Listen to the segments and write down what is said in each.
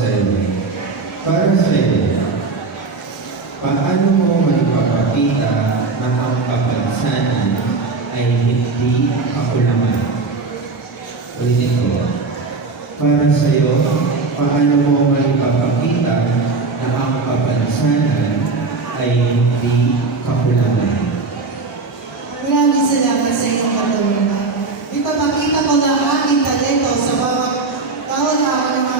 sa'yo. Para sa'yo, paano mo maipapakita na ang kapansanan ay hindi kakulangan? Ulitin ko. Para sa'yo, paano mo maipapakita na ang kapansanan ay hindi kakulangan? Maraming salamat sa iyong katulungan. Ipapakita ko na ang aking talento sa bawat tao ng mga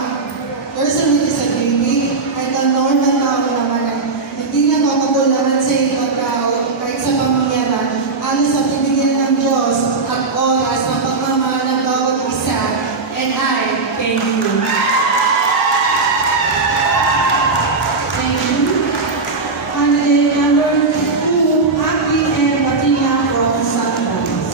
person with disability at ang Lord na tao naman ay hindi na makatulanan sa ibang tao kahit sa pamangyaran ayon sa pinigyan ng Diyos at oras ng pagmamahal ng bawat isa. And I thank you. Thank you. And then number 2, Aki and Patina from Sundance.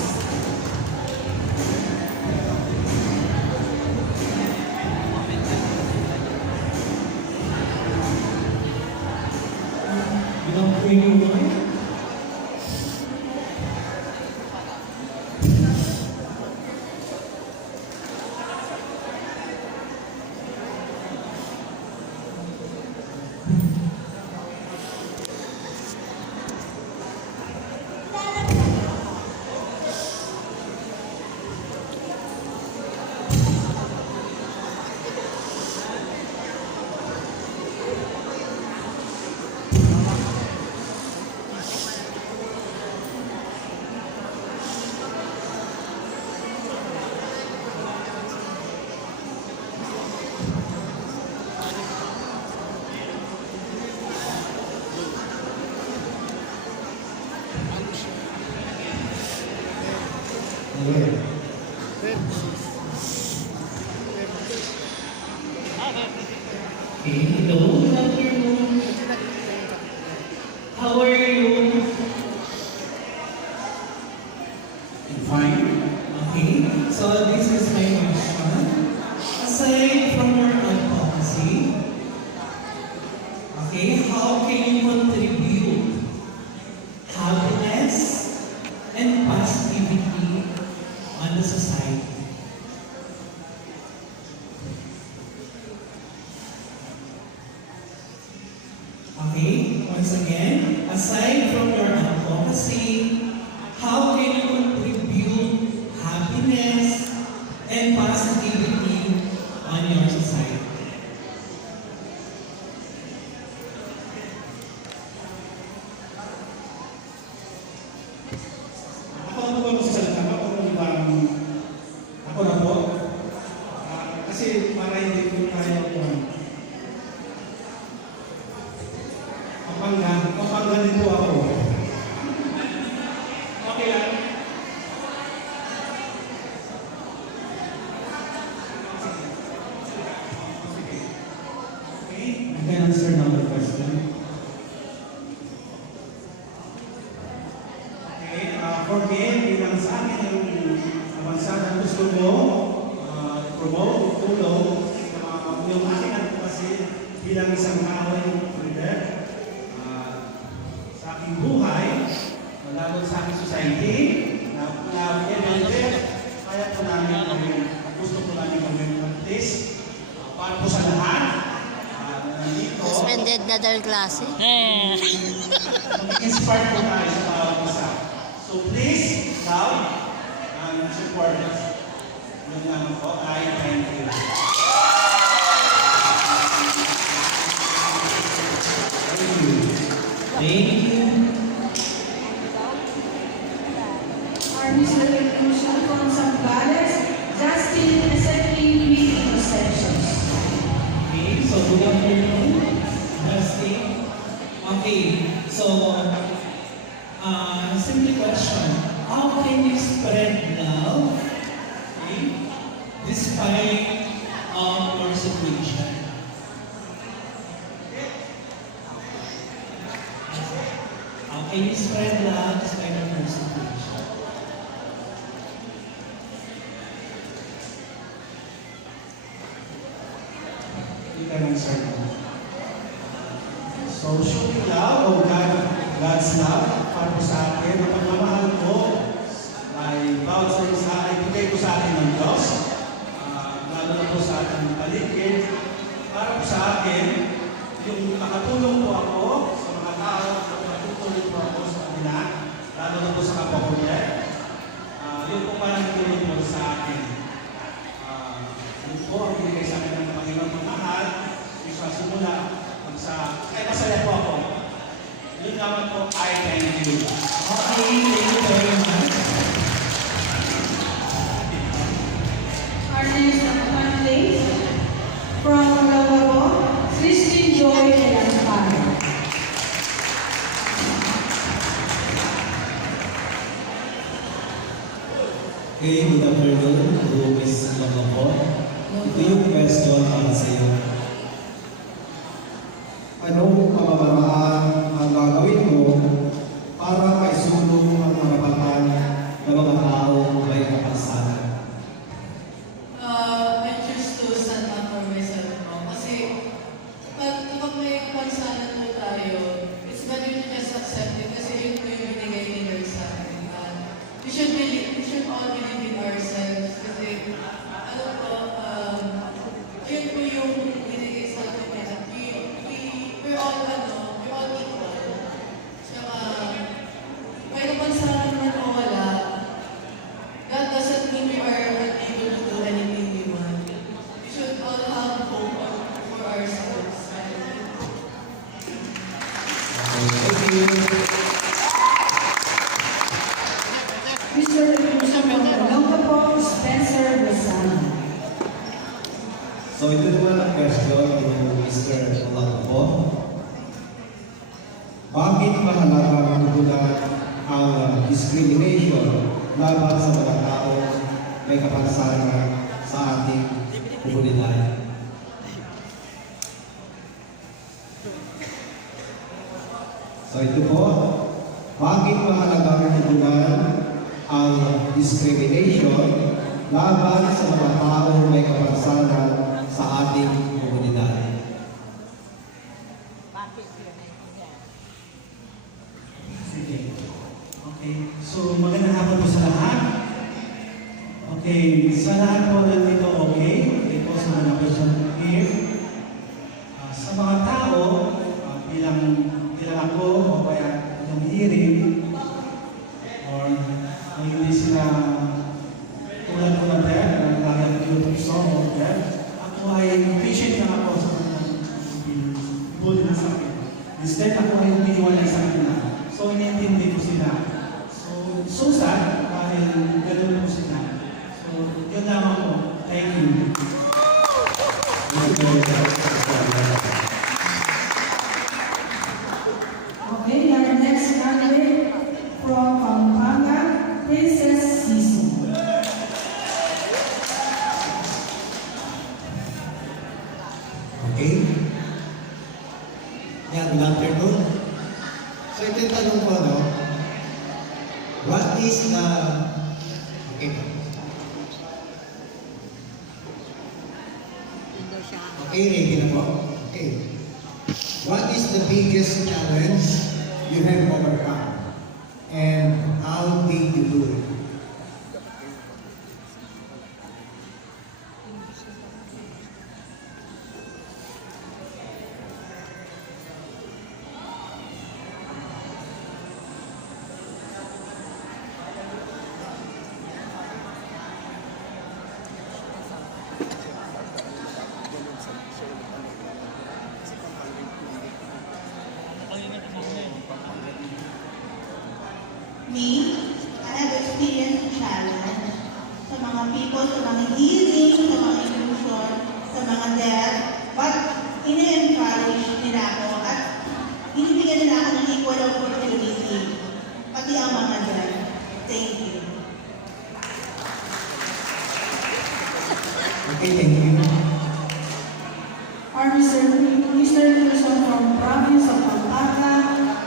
Pinang-pray mo kayo? Hello, good afternoon. How are you? I'm fine. Okay, so this is my question. Aside from your advocacy, okay, how can you contribute happiness and positivity on the society? Okay, once again, aside from your advocacy, how can you contribute happiness and positivity on your society? Ako na po magsasalita ko kung ibang ako na po. Kasi para hindi ko kaya po. Kapangga din po ako. Okay lang. Okay, I can answer another question. Okay, for me, bilang sa akin yung abansada gusto ko promote, tulong yung aking advocacy bilang isang tao yung leader sa aking buhay, lalo sa aking society, na kaya po namin gawin, gusto po namin gawin at least para po sa lahat nandito. Suspended na daw yung klase. Mag-inspire po tayo sa bawat isa. So please, love and support us. Yun lang po. I thank you. Thank you. Armies Revolution from Zambales, Justin Assembly Meeting Extensions. Okay, so good afternoon, Dustin. Okay, so simple question. How can you spread love, okay, despite your situation? How can you spread love despite your situation? You can answer now. So showing love o God's love para po sa atin, ang pagmamahal ko ay bawat sa isa ay bigay ko sa atin ng Diyos, lalo na po sa ating paligid, para po sa akin, yung makatulong po ako sa mga tao, makatulong po ako sa kanila, lalo na po sa kapwa ko yan. Yun po parang tulong po sa akin. Yun po ang binigay sa akin ng Panginoon ng mahal, yung sa simula, kaya masaya po ako. Yun naman po, I thank you. Okay, thank you very much. Our next candidate from Lavabo, Christine Joy Amparo. Okay, good afternoon to Ms. Magoko. Ito yung question para sa iyo. Anong pamamaraan ang gagawin mo para maisulong ang karapatan ng mga taong may kapansanan? I choose to stand up for myself no? Kasi kapag may kapansanan po tayo, it's better to just accept it kasi yun po yung binigay ni Lord sa atin. We should all believe in ourselves kasi ano po, yun po yung binigay sa atin na we're all equal. Tsaka, may kapansanan man o wala, that doesn't mean we are unable to do anything we want. We should all have hope for ourselves. Thank you. Mr. Lavabo, Spencer Rosano. So ito naman ang question to Mr. Olagpo. Bakit mahalaga tugunan ang discrimination laban sa mga taong may kapansanan sa ating komunidad? So ito po, bakit mahalaga tugunan ang discrimination laban sa mga taong may kapansanan sa ating komunidad? Sige. Okay. So, magandang hapon po sa lahat. Okay. Sa lahat po nandito, okay? Okay po sa mga person here. Sa mga tao, bilang ako o kaya yung hearing, or kung hindi sila tulad ko na deaf, naglagang YouTube song o deaf, ako ay patient na ako sa mga bully na sa akin. Instead, ako ay umiiwalay sa kanila. So, iniintindi ko sila. So sad, dahil ganun po sila. So, yun lamang po. Thank you. Okay, our next candidate from Pampanga, Princess Sisu. Okay? Yan, good afternoon. So ito yung tanong ko, no? What is the... Okay. Okay, ready na po? Okay. What is the biggest challenge you have overcome? And how did you do it? Me, I have experienced challenge sa mga people, sa mga healing, sa mga inclusion, sa mga deaf, but ini-encourage nila ako at binibigyan nila ako ng equal opportunity, pati ang mga deaf. Thank you. Okay, thank you. Our Mr. Wilson from province of Pampanga,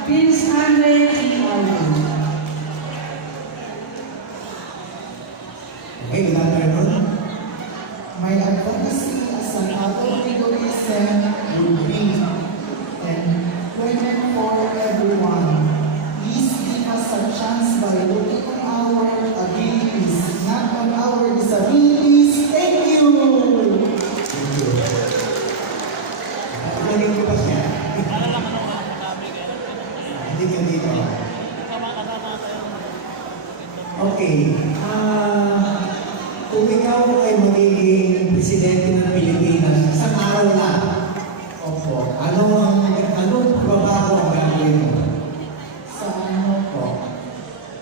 Prince Andre T. Orlando. Okay, good afternoon. My advocacy as an adult egoism would be employment for everyone. Please give us a chance by looking on our abilities, not on our disabilities. Thank you! Okay. Kung ikaw ay magiging presidente ng Pilipinas, isang araw lang. Opo. Anong pagbabago ang gagawin mo? Sa ano po?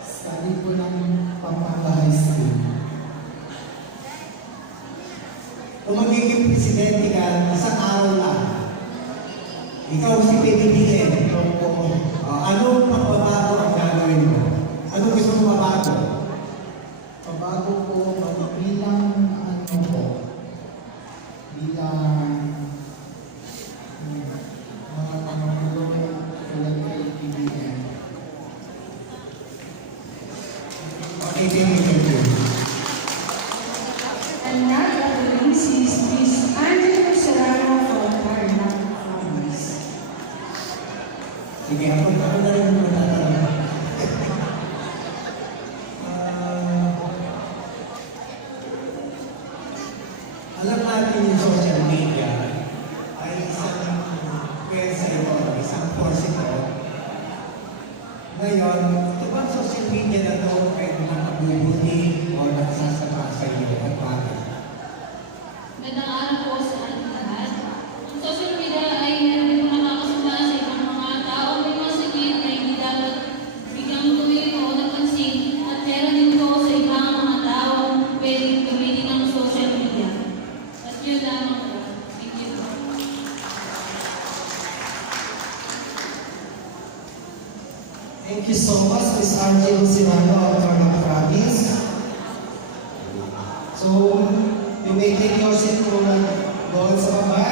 Sa libo ng Pampanga High School. Kung magiging presidente ka, isang araw lang. Ikaw si PBBM. Opo. Anong pagbabago ang gagawin mo? Anong gusto mo mabago? Pabago po bilang ano po? Bilang mga pangangulong tulad kay PBM. Okay, thank you. And not at the least is Miss Angela Serrano from Tarlac Province. Sige, ako na rin ang matatanong. Alam natin yung social media ay isang pwersa ito, isang force ito. Ngayon, ito bang social media na ito ay nakabubuti o nagsasama sa iyo at bakit? Magandang araw po sa ating lahat. Ang social media ay meron din po nakakasama sa ibang mga tao may mga sakit na hindi dapat biglang tuwin o napansin at meron din po sa ibang mga tao pwedeng gamitin ng social media. At yun lamang po. Thank you. Thank you so much, Ms. Angelo Serrano of Tarlac Province. So, you may take your seat to go sa baba.